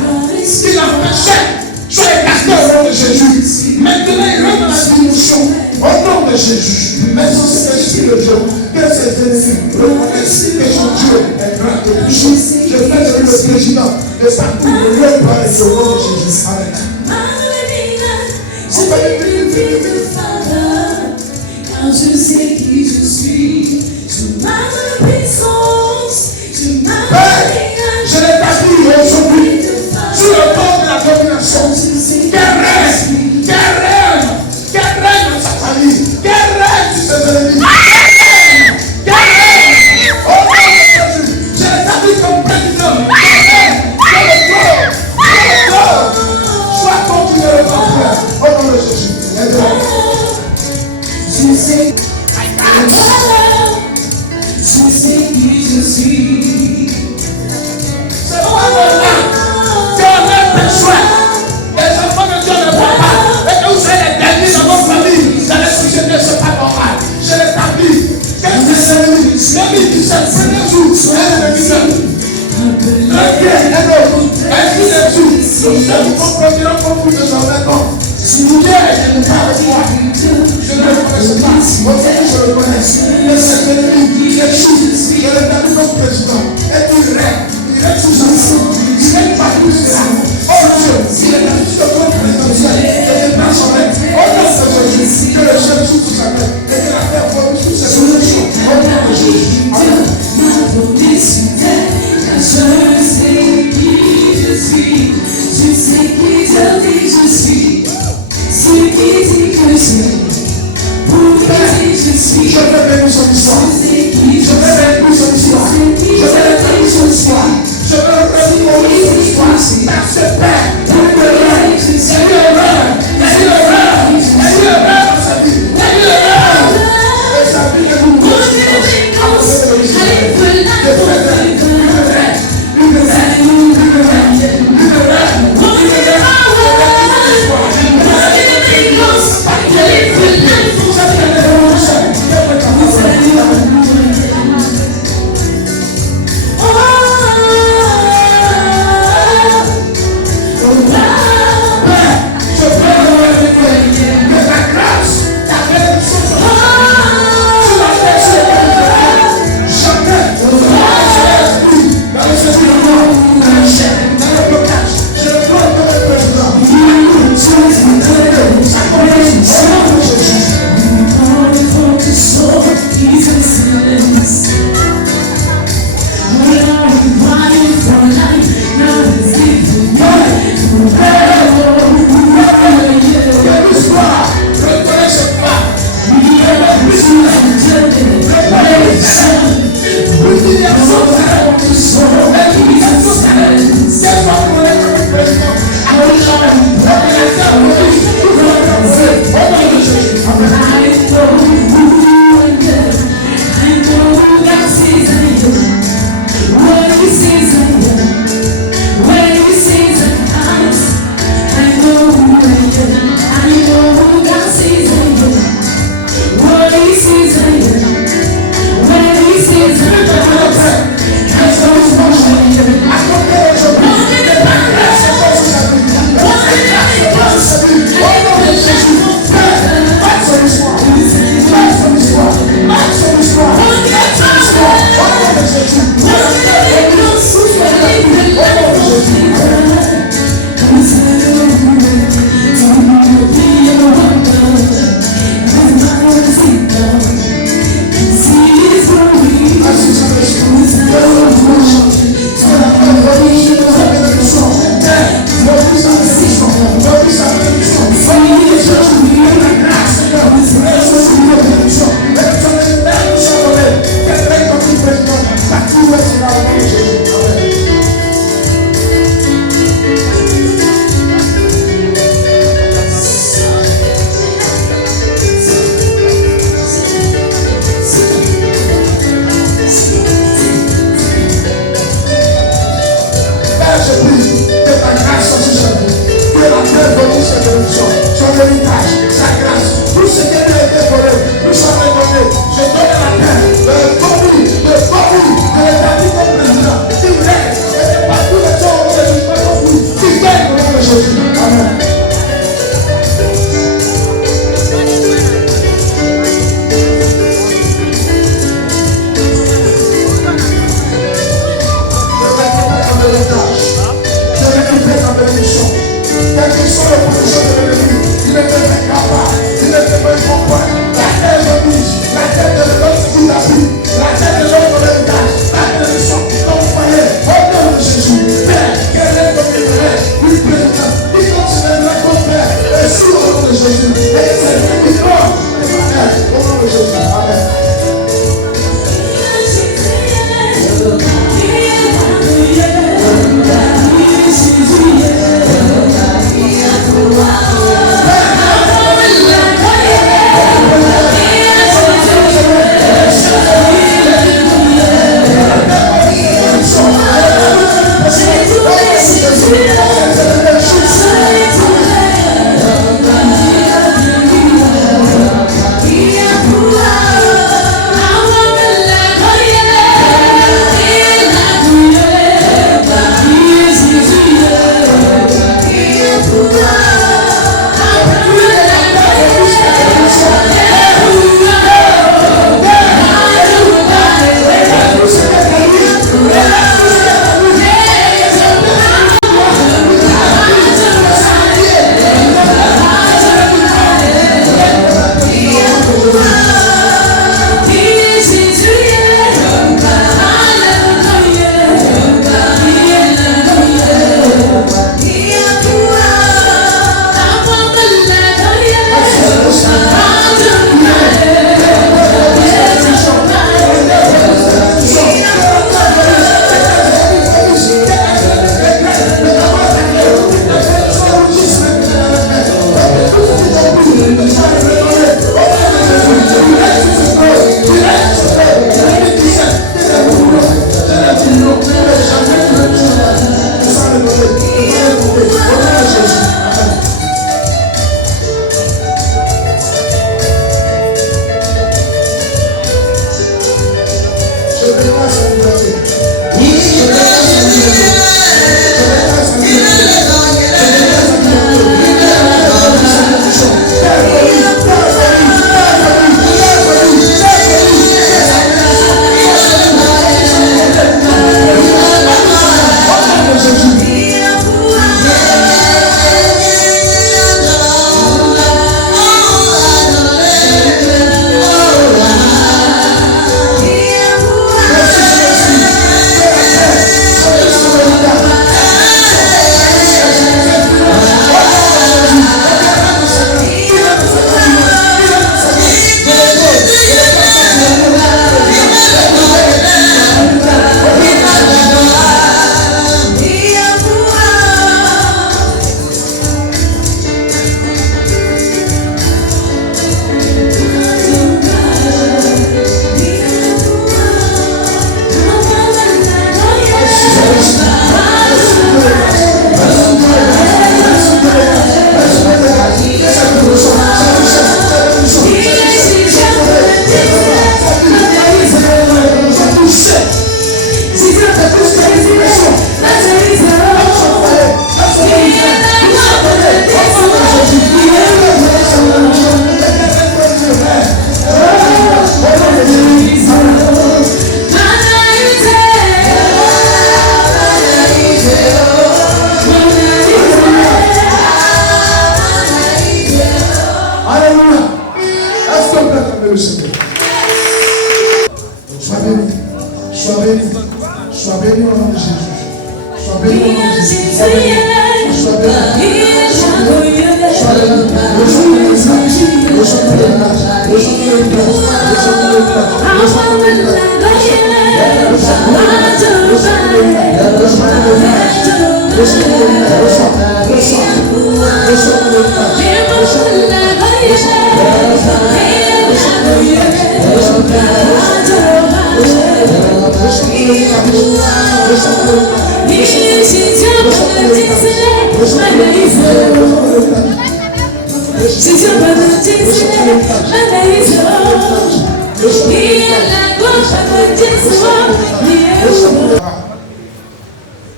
qui l'empêchait, soit écarté au nom de Jésus. Maintenant, il rentre dans la dimension au nom de Jésus. Merci cet esprit de Dieu. Que ses ennemis reconnaissent que son Dieu est grand et puissant. Je fais de lui le président de partout le lieu par le nom de Jésus. Amen. Car je sais qui je suis. Je m'arrête de puissance. Je m'arrête de je l'établis aujourd'hui sur le bord de la domination. Qu'elle règne dans sa famille. Qu'elle règne sur ses ennemis. Qu'elle règne. Au nom de Jésus. Je l'établis comme président. Sois continué le frère. Au nom de Jésus. Je sais qui je suis. C'est pas normal qu'on ait besoin des enfants de Dieu ne voient pas et que vous soyez les derniers dans votre famille, dans les sociétés, c'est pas normal. Je l'établis. Quelques ennemis, l'ennemi qui s'est premier jour, très bien, un autre, ainsi de suite. Nous vous comprendrons comme vous désormais non. Dieu est le Père de moi. Je ne le connais pas. Aujourd'hui, je le connais. Et cet ennemi, il est chou. Je l'établis comme président. Et puis il règne. Il règne sous sa main. Il règne partout sur la main. Oh Dieu, il est l'établi comme présidentiel. Et il prend son règne. Au nom de Jésus, que le chef sous sa main. Et que la terre produise toutes ses solutions. Au nom de Jésus. Amen. Je sais qui je suis. Ce qui dit que je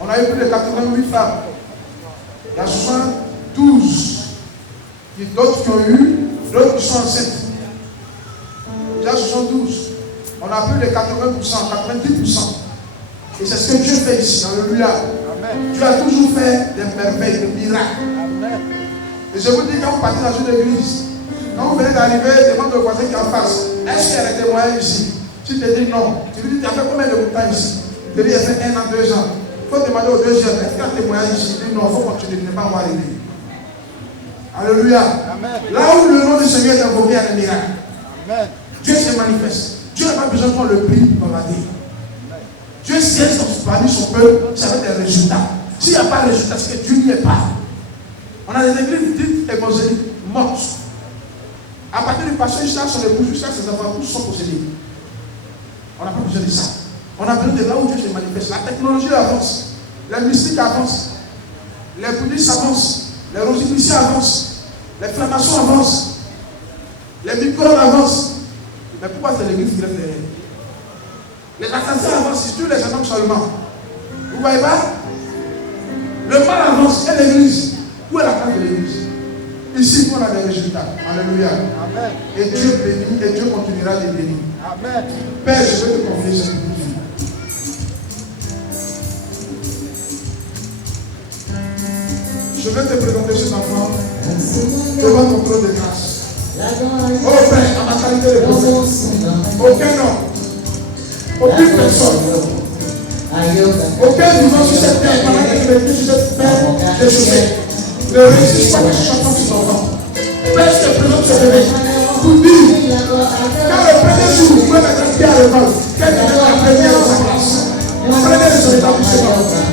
On a eu plus de 88 femmes. Il y a 72 d'autres qui ont eu, d'autres qui sont enceintes. Déjà 72. On a plus de 80%, 90%. Et c'est ce que Dieu fait ici. Alléluia. Dieu a toujours fait des merveilles, des miracles. Et je vous dis, quand vous partez dans une église, quand vous venez d'arriver, demande au voisin qui est en face, est-ce qu'il y a des témoins ici? Si tu te dis non, tu lui dis, tu as fait combien de temps ici? Tu te dis, il a fait 1 an, 2 ans. Il faut demander au deuxième, est-ce qu'il y a un témoignage ici? Il dit non, il faut continuer, tu n'es pas encore arrivé. Alléluia. Là où le nom du Seigneur est invoqué à un miracle, Dieu se manifeste. Dieu n'a pas besoin qu'on le prie dans la vie. Dieu sait parmi son peuple, ça va être des résultats. S'il n'y a pas de résultat, c'est que Dieu n'y est pas. On a des églises dites évangéliques mortes. À partir du pasteur, jusqu'à son épouse, jusqu'à ses enfants, tous sont possédés. On n'a pas besoin de ça. On a besoin de là où Dieu se manifeste. La technologie avance. Les mystiques avancent. Les bouddhistes avancent. Les rosicruciens avancent. Les flammations avancent. Les microbes avancent. Mais pourquoi c'est l'église qui reste derrière? Les assassins avancent, c'est tous les hommes seulement. Vous voyez pas? Le mal avance. Et l'église? Où est la place de l'église? Ici, on a des résultats. Alléluia. Amen. Et Dieu bénit et Dieu continuera de bénir. Amen. Père, je veux te confier cette vie. Je vais te présenter cet enfant devant ton trône de grâce. Oh Père, à ma qualité de prophète, aucun homme, aucune personne, aucun vivant sur cette terre, pendant que je l'ai sur cette terre, je sais, ne résiste pas que je chante sur son nom. Père, je te présente ce bébé pour dire, car le premier jour, vous pouvez mettre un pied à l'école, quelle est la première de sa classe, le premier de son établissement.